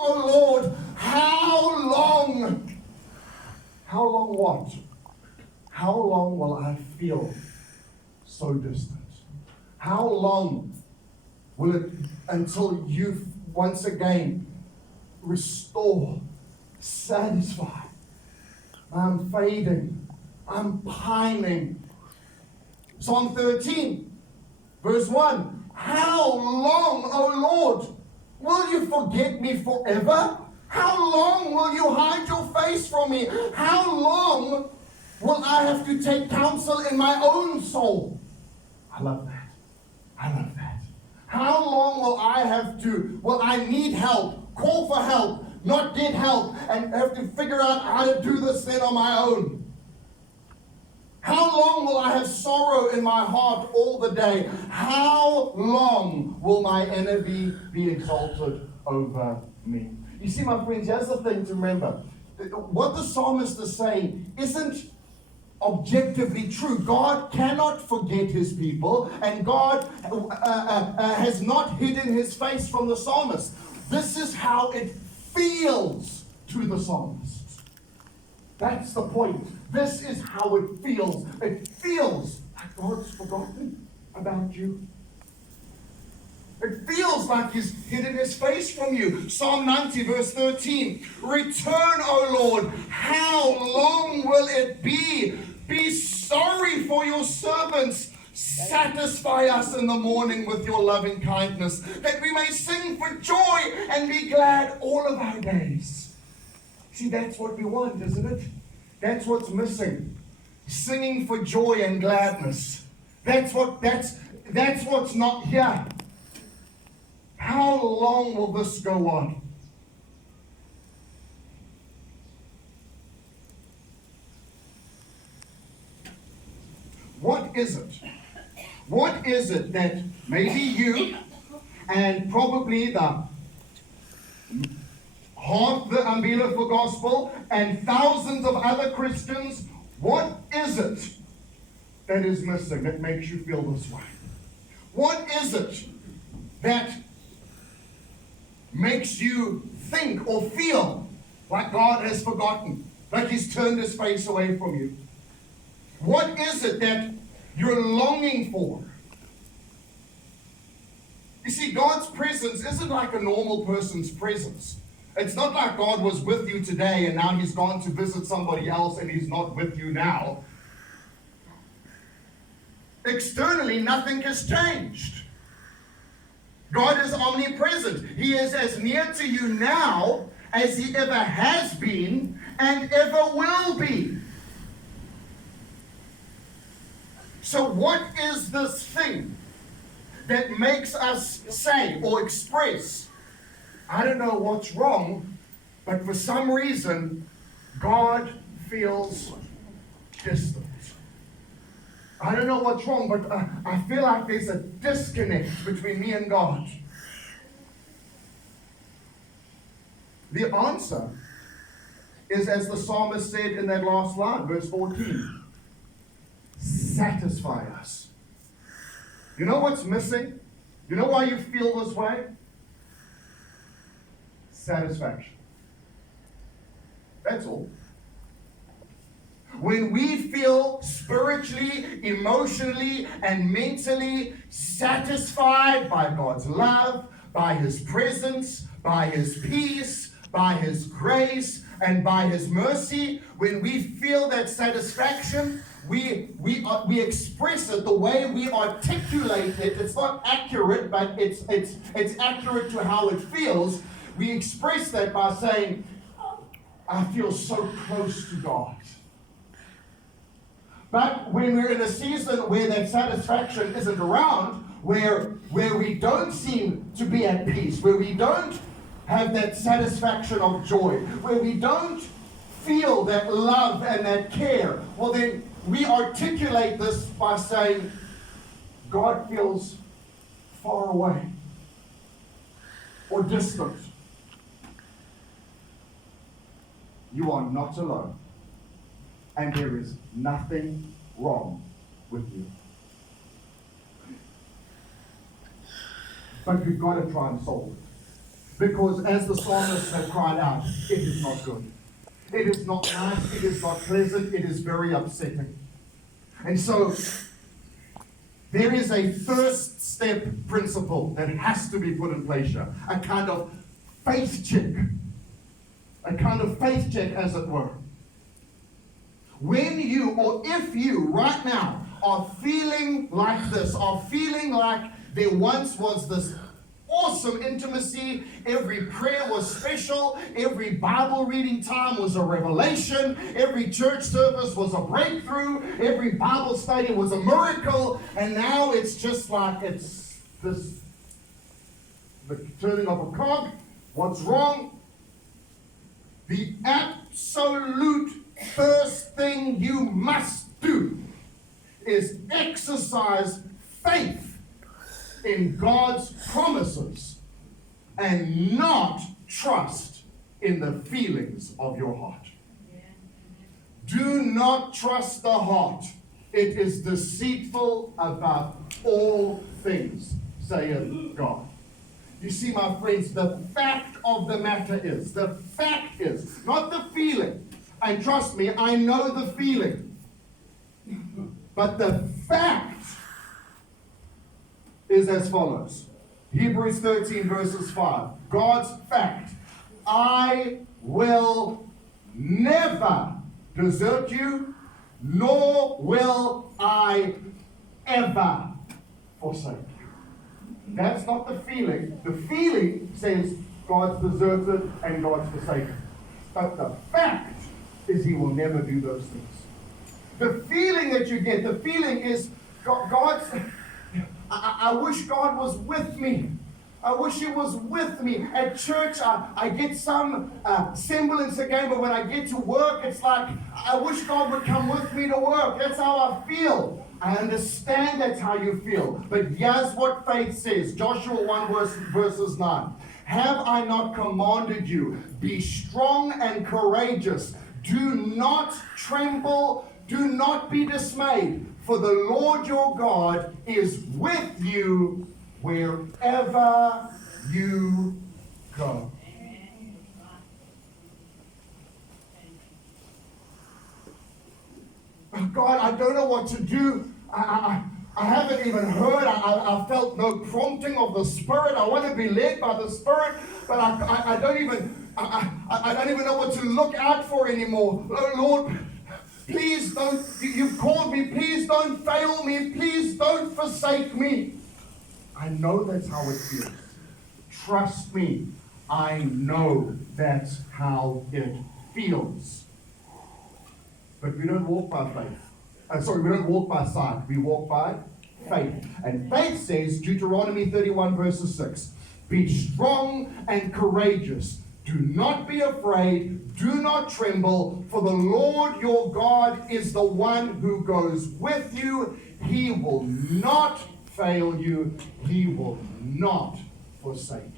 Oh Lord, how long? How long what? How long will I feel so distant? How long will it until you once again restore, satisfy? I'm fading. I'm pining. Psalm 13, verse 1. How long, O Lord, will you forget me forever? How long will you hide your face from me? How long will I have to take counsel in my own soul? I love that. I love that. How long will I need help, call for help, not get help, and have to figure out how to do this then on my own? How long will I have sorrow in my heart all the day? How long will my enemy be exalted over me? You see, my friends, here's the thing to remember. What the psalmist is saying isn't objectively true. God cannot forget his people, and God has not hidden his face from the psalmist. This is how it feels to the psalmist. That's the point. This is how it feels. It feels like God's forgotten about you. It feels like he's hidden his face from you. Psalm 90, verse 13. Return, O Lord. How long will it be? Be sorry for your servants. Satisfy us in the morning with your loving kindness, that we may sing for joy and be glad all of our days. See, that's what we want, isn't it? That's what's missing. Singing for joy and gladness. That's what's not here. How long will this go on? What is it? What is it that maybe you and probably the half the unbelievable gospel and thousands of other Christians, what is it that is missing that makes you feel this way? What is it that makes you think or feel like God has forgotten, like he's turned his face away from you? What is it that you're longing for? You see, God's presence isn't like a normal person's presence. It's not like God was with you today and now he's gone to visit somebody else and he's not with you now. Externally, nothing has changed. God is omnipresent. He is as near to you now as he ever has been and ever will be. So what is this thing that makes us say or express, I don't know what's wrong, but for some reason, God feels distant. I don't know what's wrong, but I feel like there's a disconnect between me and God. The answer is, as the psalmist said in that last line, verse 14, satisfy us. You know what's missing? You know why you feel this way? Satisfaction. That's all. When we feel spiritually, emotionally, and mentally satisfied by God's love, by his presence, by his peace, by his grace, and by his mercy, when we feel that satisfaction, we express it the way we articulate it. It's not accurate, but it's accurate to how it feels. We express that by saying, I feel so close to God. But when we're in a season where that satisfaction isn't around, where we don't seem to be at peace, where we don't have that satisfaction of joy, where we don't feel that love and that care, well then we articulate this by saying, God feels far away or distant. You are not alone. And there is nothing wrong with you. But we've got to try and solve it. Because as the psalmist had cried out, it is not good. It is not nice, it is not pleasant, it is very upsetting. And so, there is a first step principle that has to be put in place here. A kind of faith check. A kind of faith check, as it were. When you, or if you, right now, are feeling like this, are feeling like there once was this awesome intimacy, every prayer was special, every Bible reading time was a revelation, every church service was a breakthrough, every Bible study was a miracle, and now it's just like it's this, the turning of a cog. What's wrong? The absolute first thing you must do is exercise faith in God's promises and not trust in the feelings of your heart. Do not trust the heart. It is deceitful about all things, saith God. You see, my friends, the fact of the matter is, not the feeling. And trust me, I know the feeling. But the fact is as follows. Hebrews 13 verses 5. God's fact. I will never desert you, nor will I ever forsake you. That's not the feeling. The feeling says God's deserted and God's forsaken. But the fact is He will never do those things. The feeling that you get, the feeling is God's... I wish God was with me. I wish He was with me. At church, I get some semblance again, but when I get to work, it's like, I wish God would come with me to work. That's how I feel. I understand that's how you feel. But here's what faith says. Joshua 1 verses 9. Have I not commanded you? Be strong and courageous. Do not tremble. Do not be dismayed. For the Lord your God is with you wherever you go. God, I don't know what to do. I haven't even heard. I felt no prompting of the Spirit. I want to be led by the Spirit, but I don't even know what to look out for anymore. Oh, Lord, please don't, you've called me, please don't fail me, please don't forsake me. I know that's how it feels. Trust me, I know that's how it feels. But we don't walk by faith. We don't walk by sight, we walk by faith. And faith says, Deuteronomy 31 verses 6, be strong and courageous. Do not be afraid, do not tremble, for the Lord your God is the one who goes with you. He will not fail you. He will not forsake you.